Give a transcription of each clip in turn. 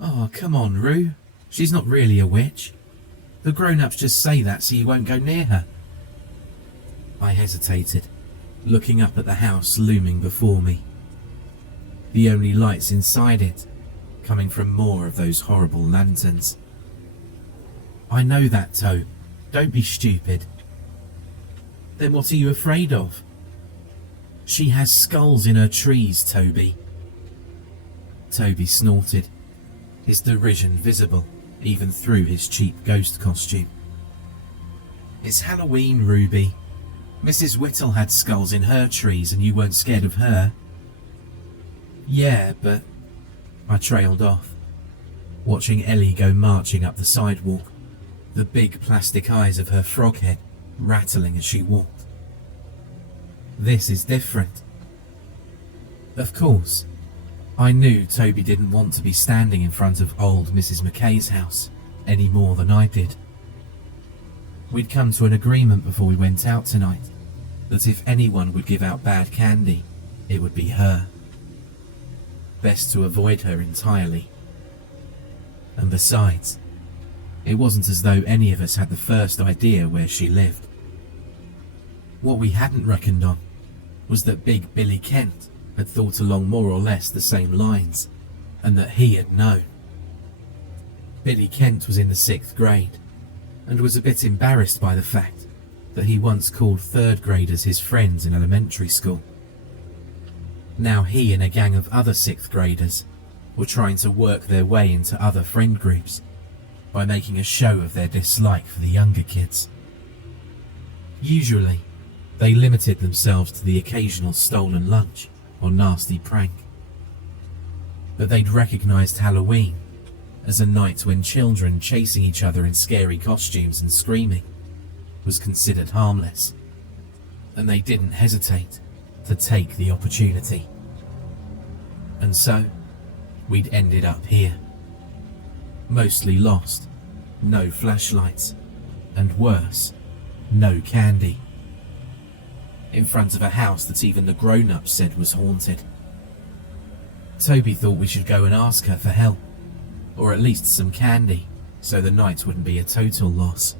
Oh, come on, Rue. She's not really a witch. The grown-ups just say that so you won't go near her. I hesitated, looking up at the house looming before me. The only lights inside it, coming from more of those horrible lanterns. I know that, Tobe. Don't be stupid. Then what are you afraid of? She has skulls in her trees, Toby. Toby snorted, his derision visible even through his cheap ghost costume. It's Halloween, Ruby. Mrs. Whittle had skulls in her trees and you weren't scared of her. Yeah, but... I trailed off, watching Ellie go marching up the sidewalk, the big plastic eyes of her frog head rattling as she walked. This is different. Of course, I knew Toby didn't want to be standing in front of old Mrs. McKay's house any more than I did. We'd come to an agreement before we went out tonight that if anyone would give out bad candy, it would be her. Best to avoid her entirely. And besides, it wasn't as though any of us had the first idea where she lived. What we hadn't reckoned on was that Big Billy Kent had thought along more or less the same lines, and that he had known. Billy Kent was in the 6th grade, and was a bit embarrassed by the fact that he once called 3rd graders his friends in elementary school. Now he and a gang of other 6th graders were trying to work their way into other friend groups by making a show of their dislike for the younger kids. Usually, they limited themselves to the occasional stolen lunch or nasty prank. But they'd recognised Halloween as a night when children chasing each other in scary costumes and screaming was considered harmless, and they didn't hesitate to take the opportunity. And so, we'd ended up here. Mostly lost, no flashlights, and worse, no candy. In front of a house that even the grown-ups said was haunted. Toby thought we should go and ask her for help, or at least some candy, so the night wouldn't be a total loss.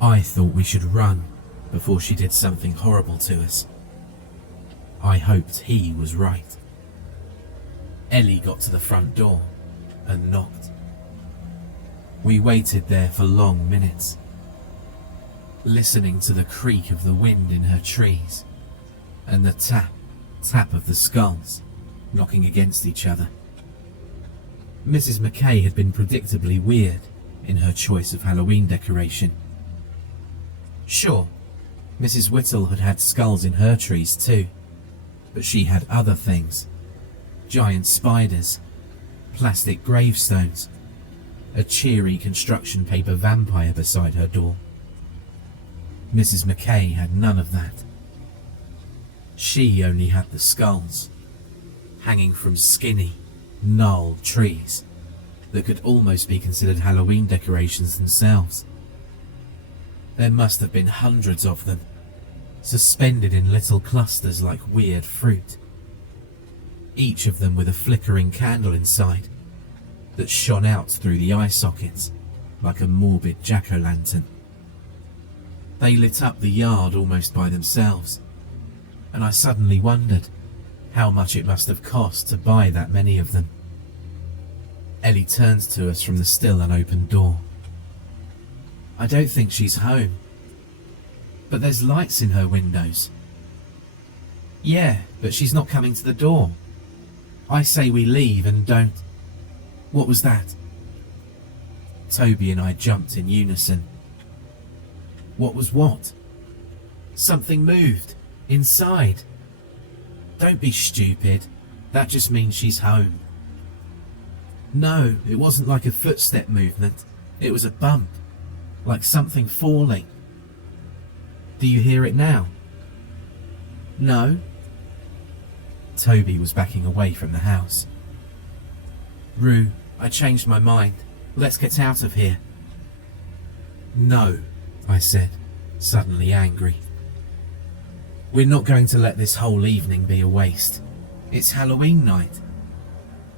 I thought we should run before she did something horrible to us. I hoped he was right. Ellie got to the front door and knocked. We waited there for long minutes, listening to the creak of the wind in her trees and the tap of the skulls knocking against each other. Mrs. McKay had been predictably weird in her choice of Halloween decoration. Sure, Mrs. Whittle had had skulls in her trees too, but she had other things. Giant spiders, plastic gravestones, a cheery construction paper vampire beside her door. Mrs. McKay had none of that. She only had the skulls, hanging from skinny, gnarled trees that could almost be considered Halloween decorations themselves. There must have been hundreds of them, suspended in little clusters like weird fruit, each of them with a flickering candle inside that shone out through the eye sockets like a morbid jack-o'-lantern. They lit up the yard almost by themselves, and I suddenly wondered how much it must have cost to buy that many of them. Ellie turns to us from the still unopened door. I don't think she's home, but there's lights in her windows. Yeah, but she's not coming to the door. I say we leave and don't... What was that? Toby and I jumped in unison. What was what? Something moved. Inside. Don't be stupid. That just means she's home. No, it wasn't like a footstep movement. It was a bump. Like something falling. Do you hear it now? No. Toby was backing away from the house. Rue, I changed my mind. Let's get out of here. No, I said, suddenly angry. We're not going to let this whole evening be a waste. It's Halloween night.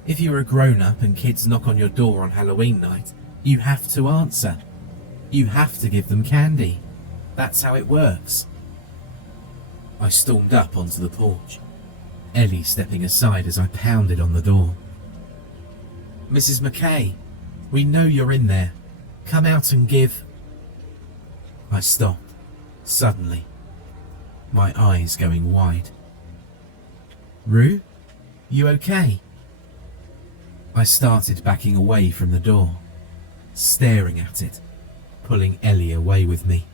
If you're a grown-up and kids knock on your door on Halloween night, you have to answer. You have to give them candy. That's how it works. I stormed up onto the porch, Ellie stepping aside as I pounded on the door. Mrs. McKay, we know you're in there. Come out and give... I stopped, suddenly, my eyes going wide. Rue, you okay? I started backing away from the door, staring at it, pulling Ellie away with me.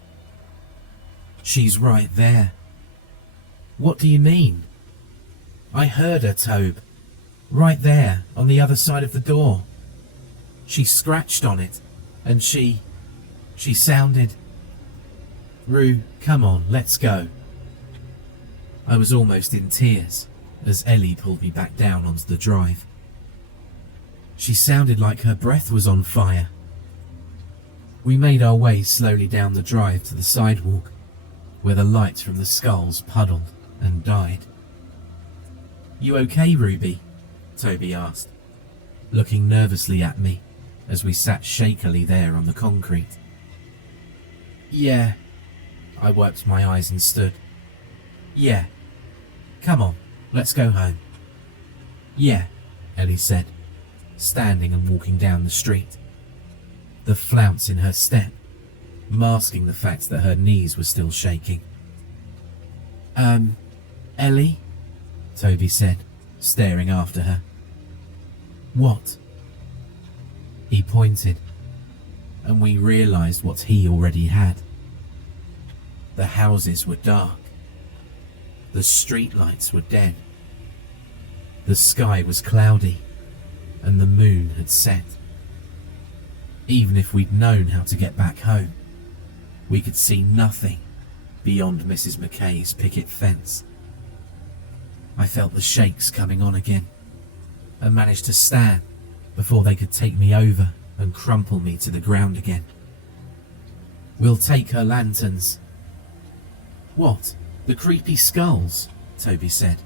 She's right there. What do you mean? I heard her, Tobe. Right there, on the other side of the door. She scratched on it, and she sounded... Rue, come on, let's go. I was almost in tears as Ellie pulled me back down onto the drive. She sounded like her breath was on fire. We made our way slowly down the drive to the sidewalk, where the lights from the skulls puddled and died. You okay, Ruby? Toby asked, looking nervously at me as we sat shakily there on the concrete. Yeah. I wiped my eyes and stood. Yeah. Come on, let's go home. Yeah, Ellie said, standing and walking down the street, the flounce in her step masking the fact that her knees were still shaking. Ellie? Toby said, staring after her. What? He pointed, and we realised what he already had. The houses were dark. The streetlights were dead. The sky was cloudy, and the moon had set. Even if we'd known how to get back home, we could see nothing beyond Mrs. McKay's picket fence. I felt the shakes coming on again, and managed to stand before they could take me over and crumple me to the ground again. We'll take her lanterns. What? The creepy skulls? Toby said,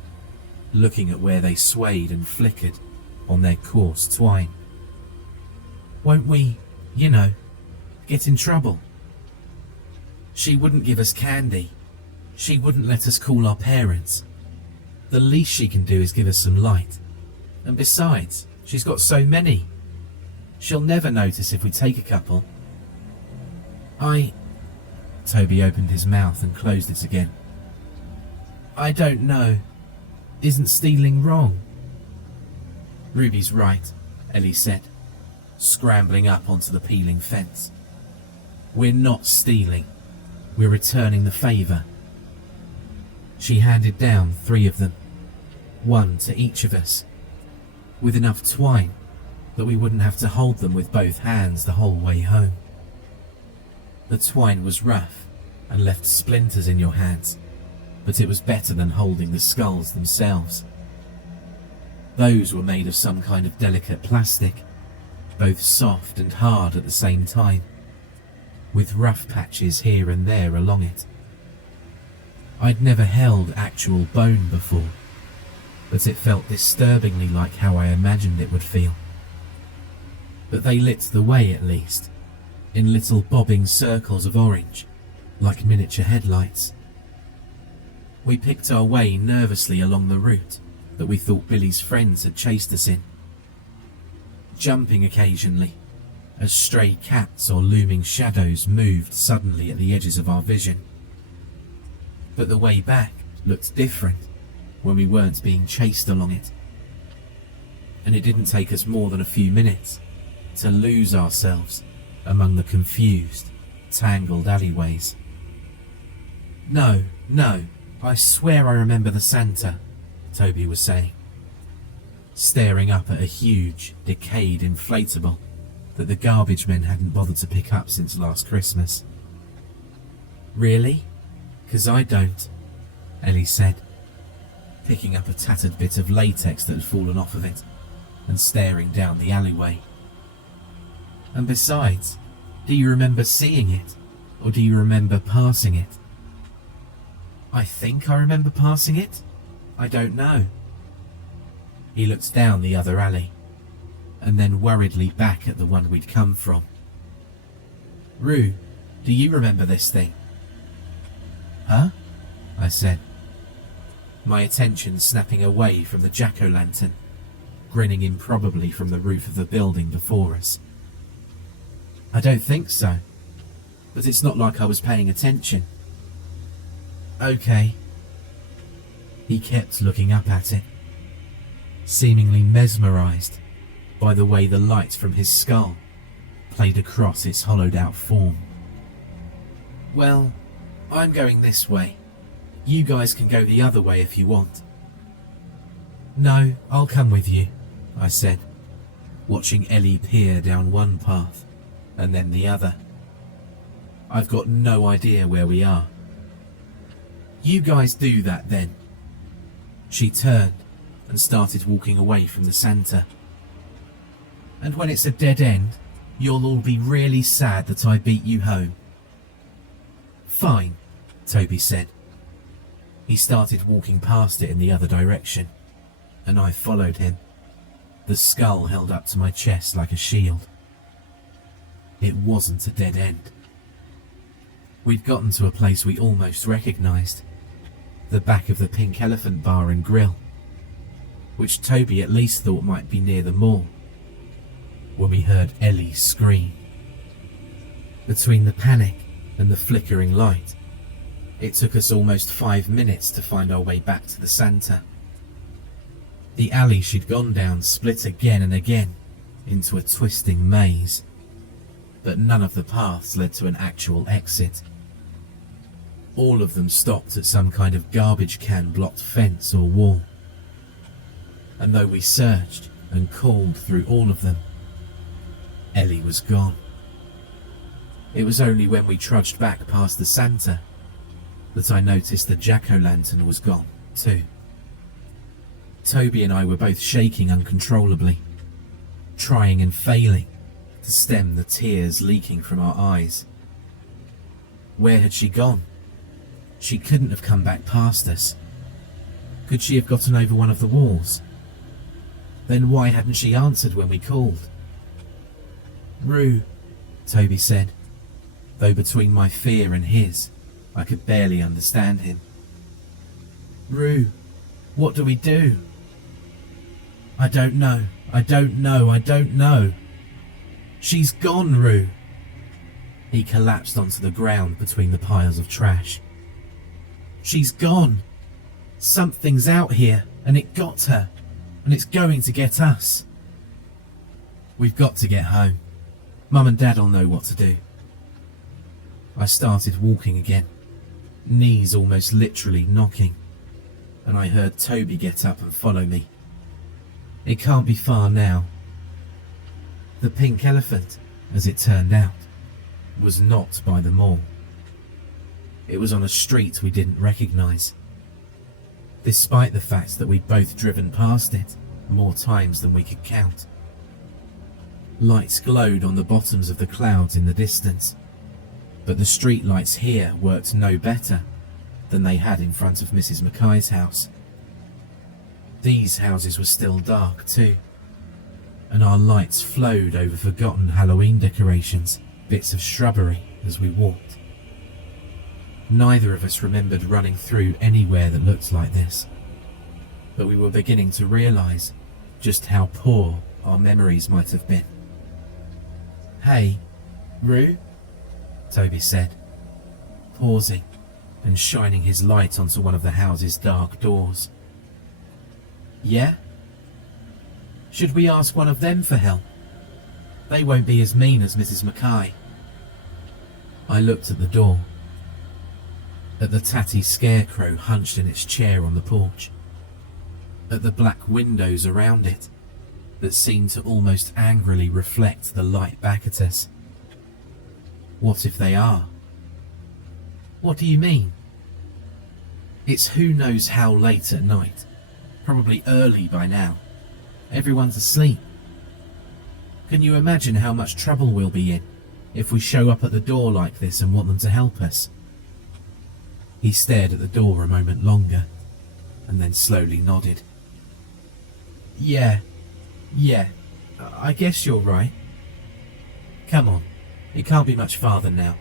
looking at where they swayed and flickered on their coarse twine. Won't we, get in trouble? She wouldn't give us candy. She wouldn't let us call our parents. The least she can do is give us some light. And besides, she's got so many. She'll never notice if we take a couple. Toby opened his mouth and closed it again. I don't know. Isn't stealing wrong? Ruby's right, Ellie said, scrambling up onto the peeling fence. We're not stealing. We're returning the favour. She handed down 3 of them, 1 to each of us, with enough twine that we wouldn't have to hold them with both hands the whole way home. The twine was rough and left splinters in your hands, but it was better than holding the skulls themselves. Those were made of some kind of delicate plastic, both soft and hard at the same time, with rough patches here and there along it. I'd never held actual bone before, but it felt disturbingly like how I imagined it would feel. But they lit the way at least, in little bobbing circles of orange, like miniature headlights. We picked our way nervously along the route that we thought Billy's friends had chased us in, jumping occasionally as stray cats or looming shadows moved suddenly at the edges of our vision. But the way back looked different when we weren't being chased along it, and it didn't take us more than a few minutes to lose ourselves among the confused, tangled alleyways. No, I swear I remember the Santa, Toby was saying, staring up at a huge, decayed inflatable that the garbage men hadn't bothered to pick up since last Christmas. Really? 'Cause I don't, Ellie said, picking up a tattered bit of latex that had fallen off of it and staring down the alleyway. And besides, do you remember seeing it, or do you remember passing it? I think I remember passing it. I don't know. He looked down the other alley, and then worriedly back at the one we'd come from. "Rue, do you remember this thing?" "Huh?" I said, my attention snapping away from the jack-o'-lantern, grinning improbably from the roof of the building before us. "I don't think so, but it's not like I was paying attention." "Okay." He kept looking up at it, seemingly mesmerized by the way the light from his skull played across its hollowed-out form. "Well, I'm going this way. You guys can go the other way if you want." "No, I'll come with you," I said, watching Ellie peer down one path and then the other. "I've got no idea where we are." "You guys do that then." She turned and started walking away from the Santa. "And when it's a dead end, you'll all be really sad that I beat you home." "Fine," Toby said. He started walking past it in the other direction, and I followed him, the skull held up to my chest like a shield. It wasn't a dead end. We'd gotten to a place we almost recognized, the back of the Pink Elephant Bar and Grill, which Toby at least thought might be near the mall, when we heard Ellie scream. Between the panic and the flickering light, it took us almost 5 minutes to find our way back to the Santa. The alley she'd gone down split again and again into a twisting maze, but none of the paths led to an actual exit. All of them stopped at some kind of garbage can blocked fence or wall. And though we searched and called through all of them, Ellie was gone. It was only when we trudged back past the Santa that I noticed the jack-o'-lantern was gone too. Toby and I were both shaking uncontrollably, trying and failing to stem the tears leaking from our eyes. Where had she gone? She couldn't have come back past us. Could she have gotten over one of the walls? Then why hadn't she answered when we called? "Rue," Toby said, though between my fear and his, I could barely understand him. "Rue, what do we do?" I don't know. She's gone, Rue." He collapsed onto the ground between the piles of trash. "She's gone. Something's out here, and it got her, and it's going to get us. We've got to get home. Mum and Dad'll know what to do." I started walking again, knees almost literally knocking, and I heard Toby get up and follow me. It can't be far now. The Pink Elephant, as it turned out, was not by the mall. It was on a street we didn't recognise, despite the fact that we'd both driven past it more times than we could count. Lights glowed on the bottoms of the clouds in the distance, but the street lights here worked no better than they had in front of Mrs. Mackay's house. These houses were still dark too, and our lights flowed over forgotten Halloween decorations, bits of shrubbery as we walked. Neither of us remembered running through anywhere that looked like this, but we were beginning to realise just how poor our memories might have been. "Hey, Rue?" Toby said, pausing and shining his light onto one of the house's dark doors. "Yeah? Should we ask one of them for help? They won't be as mean as Mrs. Mackay." I looked at the door, at the tatty scarecrow hunched in its chair on the porch, at the black windows around it that seemed to almost angrily reflect the light back at us. What if they are? "What do you mean?" "It's who knows how late at night. Probably early by now. Everyone's asleep. Can you imagine how much trouble we'll be in if we show up at the door like this and want them to help us?" He stared at the door a moment longer, and then slowly nodded. Yeah, I guess you're right. Come on, it can't be much farther now.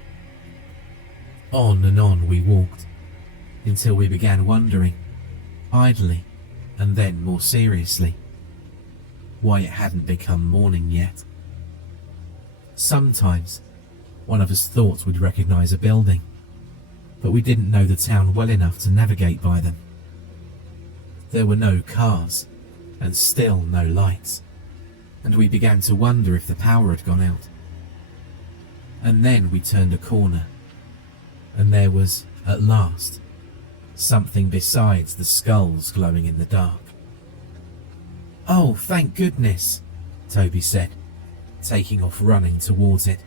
On and on we walked, until we began wondering, idly, and then more seriously, why it hadn't become morning yet. Sometimes, one of us thought we'd recognise a building, but we didn't know the town well enough to navigate by them. There were no cars, and still no lights, and we began to wonder if the power had gone out. And then we turned a corner, and there was, at last, something besides the skulls glowing in the dark. "Oh, thank goodness," Toby said, taking off running towards it.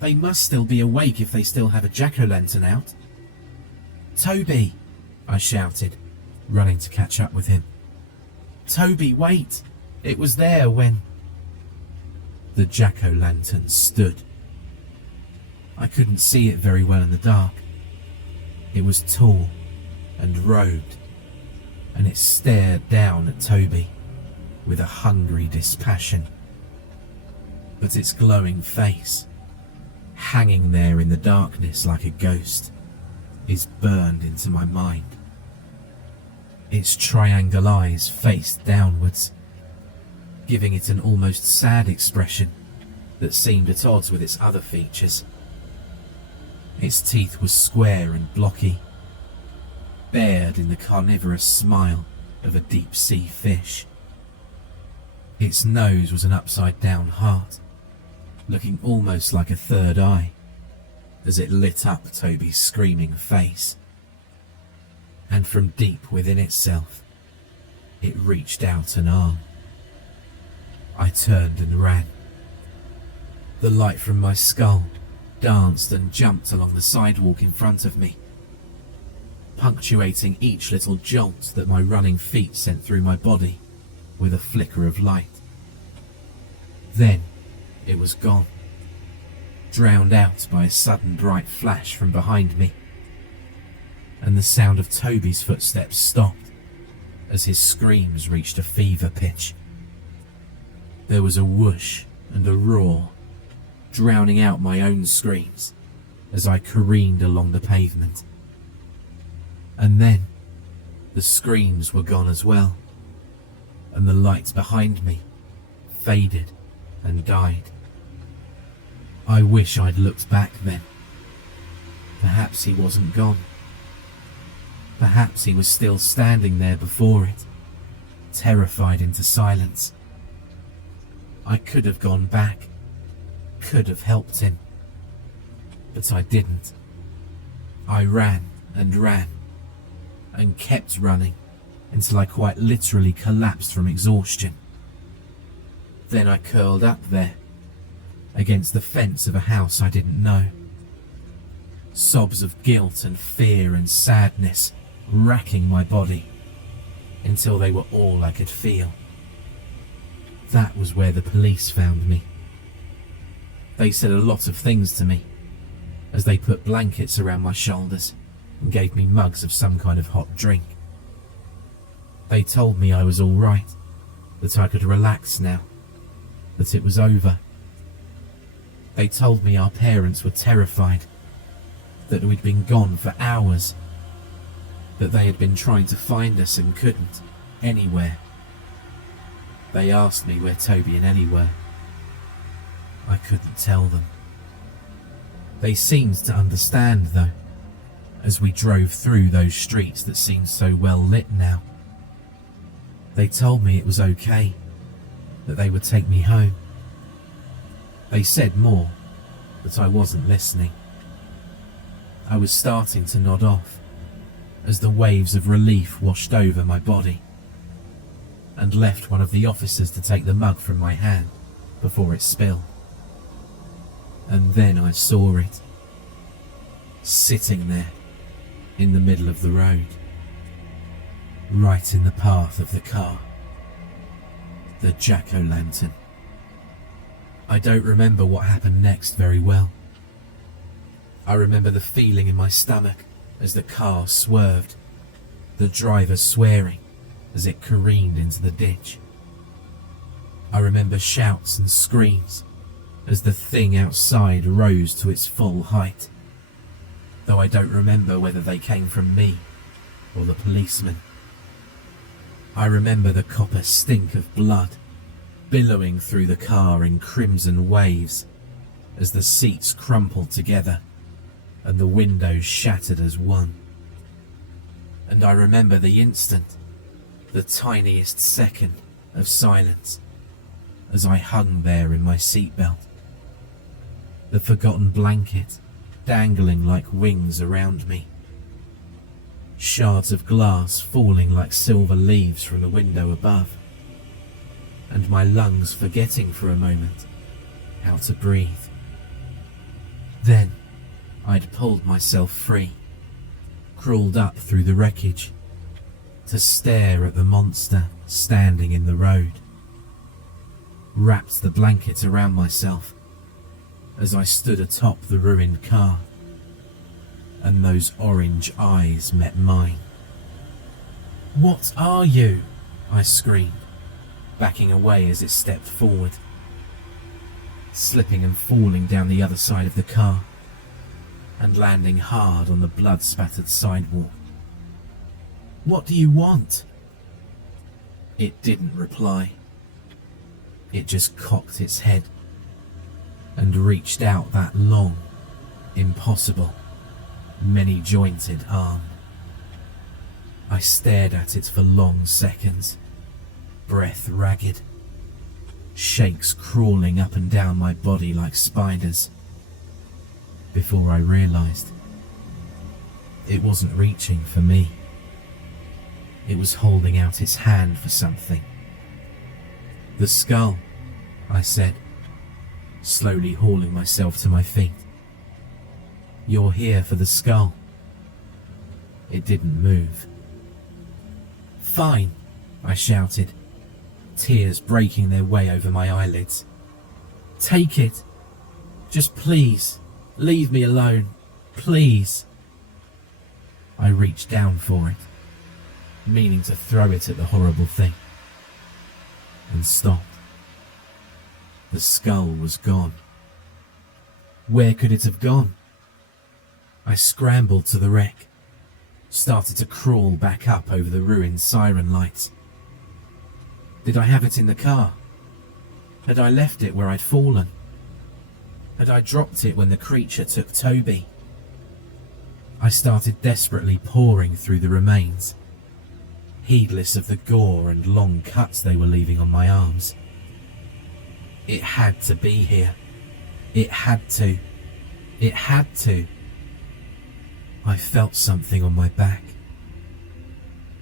"They must still be awake if they still have a jack-o'-lantern out." "Toby!" I shouted, running to catch up with him. "Toby, wait! It was there when—" The jack-o'-lantern stood. I couldn't see it very well in the dark. It was tall and robed, and it stared down at Toby with a hungry dispassion. But its glowing face, hanging there in the darkness like a ghost, is burned into my mind. Its triangle eyes faced downwards, giving it an almost sad expression that seemed at odds with its other features. Its teeth were square and blocky, bared in the carnivorous smile of a deep-sea fish. Its nose was an upside-down heart, looking almost like a third eye, as it lit up Toby's screaming face. And from deep within itself, it reached out an arm. I turned and ran. The light from my skull danced and jumped along the sidewalk in front of me, punctuating each little jolt that my running feet sent through my body with a flicker of light. Then it was gone, drowned out by a sudden bright flash from behind me, and the sound of Toby's footsteps stopped as his screams reached a fever pitch. There was a whoosh and a roar, drowning out my own screams as I careened along the pavement. And then the screams were gone as well, and the lights behind me faded and died. I wish I'd looked back then. Perhaps he wasn't gone. Perhaps he was still standing there before it, terrified into silence. I could have gone back, could have helped him, but I didn't. I ran and ran, and kept running until I quite literally collapsed from exhaustion. Then I curled up there, against the fence of a house I didn't know. Sobs of guilt and fear and sadness racking my body, until they were all I could feel. That was where the police found me. They said a lot of things to me, as they put blankets around my shoulders and gave me mugs of some kind of hot drink. They told me I was all right, that I could relax now, that it was over. They told me our parents were terrified, that we'd been gone for hours, that they had been trying to find us and couldn't, anywhere. They asked me where Toby and Ellie were. I couldn't tell them. They seemed to understand, though, as we drove through those streets that seemed so well lit now. They told me it was okay, that they would take me home. They said more, but I wasn't listening. I was starting to nod off, as the waves of relief washed over my body, and left one of the officers to take the mug from my hand before it spilled. And then I saw it, sitting there in the middle of the road, right in the path of the car. The jack-o'-lantern. I don't remember what happened next very well. I remember the feeling in my stomach as the car swerved, the driver swearing as it careened into the ditch. remember shouts and screams as the thing outside rose to its full height, though I don't remember whether they came from me or the policeman. I remember the copper stink of blood billowing through the car in crimson waves as the seats crumpled together and the windows shattered as one. And I remember the instant, the tiniest second of silence as I hung there in my seatbelt, the forgotten blanket dangling like wings around me, shards of glass falling like silver leaves from the window above, and my lungs forgetting for a moment how to breathe. Then I'd pulled myself free, crawled up through the wreckage to stare at the monster standing in the road, wrapped the blanket around myself as I stood atop the ruined car, and those orange eyes met mine. "What are you?" I screamed, backing away as it stepped forward, slipping and falling down the other side of the car and landing hard on the blood-spattered sidewalk. "What do you want?" It didn't reply. It just cocked its head and reached out that long, impossible, many-jointed arm. I stared at it for long seconds, breath ragged, shakes crawling up and down my body like spiders, before I realized it wasn't reaching for me. It was holding out its hand for something. "The skull," I said, slowly hauling myself to my feet. "You're here for the skull." It didn't move. "Fine," I shouted, tears breaking their way over my eyelids. "Take it. Just please, leave me alone. Please." I reached down for it, meaning to throw it at the horrible thing, and stopped. The skull was gone. Where could it have gone? I scrambled to the wreck, started to crawl back up over the ruined siren lights. Did I have it in the car? Had I left it where I'd fallen? Had I dropped it when the creature took Toby? I started desperately pouring through the remains, heedless of the gore and long cuts they were leaving on my arms. It had to be here. It had to. It had to. I felt something on my back.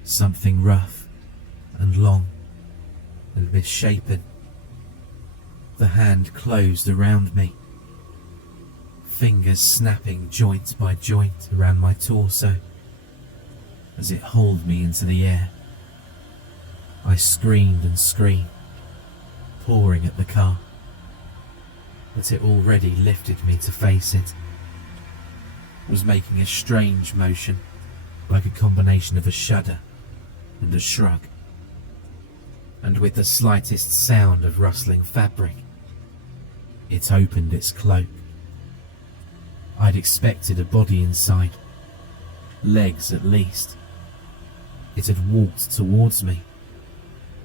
Something rough and long and misshapen. The hand closed around me, fingers snapping joint by joint around my torso as it hauled me into the air. I screamed and screamed, pawing at the car, but it already lifted me to face it, was making a strange motion, like a combination of a shudder and a shrug, and with the slightest sound of rustling fabric, it opened its cloak. I'd expected a body inside, legs at least. It had walked towards me,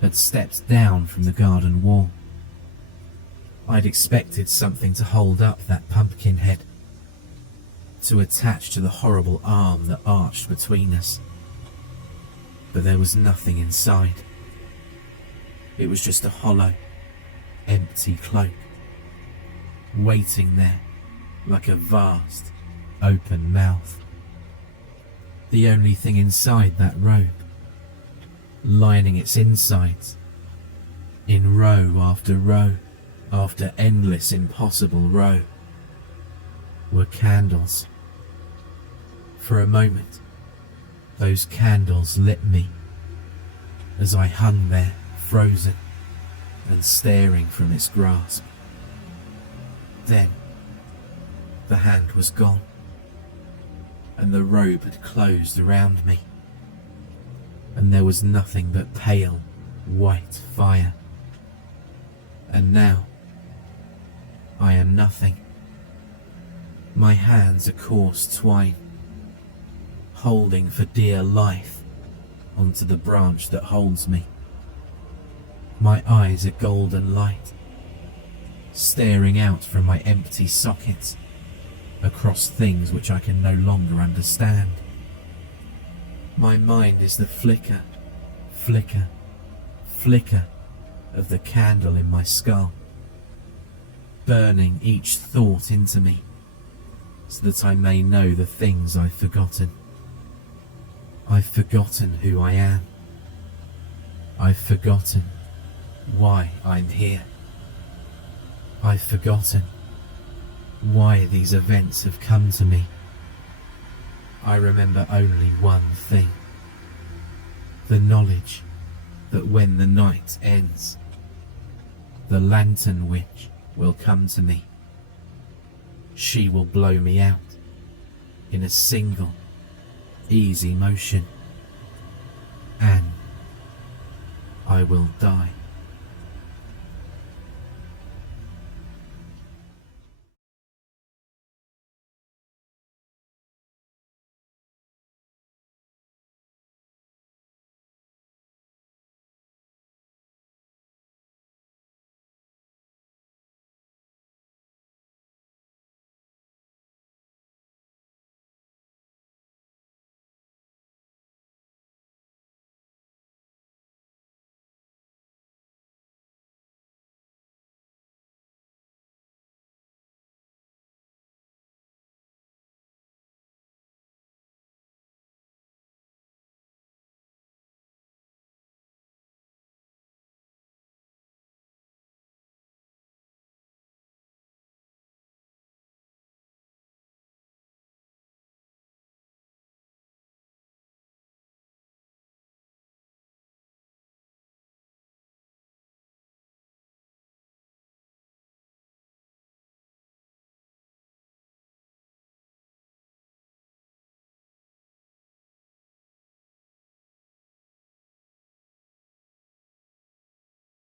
had stepped down from the garden wall. I'd expected something to hold up that pumpkin head, to attach to the horrible arm that arched between us. But there was nothing inside. It was just a hollow, empty cloak, waiting there like a vast, open mouth. The only thing inside that robe, lining its insides, in row after endless impossible row, were candles. For a moment, those candles lit me as I hung there, frozen and staring from its grasp. Then, the hand was gone, and the robe had closed around me, and there was nothing but pale, white fire. And now, I am nothing. My hands are coarse twine, holding for dear life onto the branch that holds me. My eyes are golden light, staring out from my empty sockets across things which I can no longer understand. My mind is the flicker, flicker, flicker of the candle in my skull, burning each thought into me so that I may know the things I've forgotten. I've forgotten who I am. I've forgotten why I'm here. I've forgotten why these events have come to me. I remember only one thing: the knowledge that when the night ends, the lantern witch will come to me. She will blow me out in a single, easy motion, and I will die.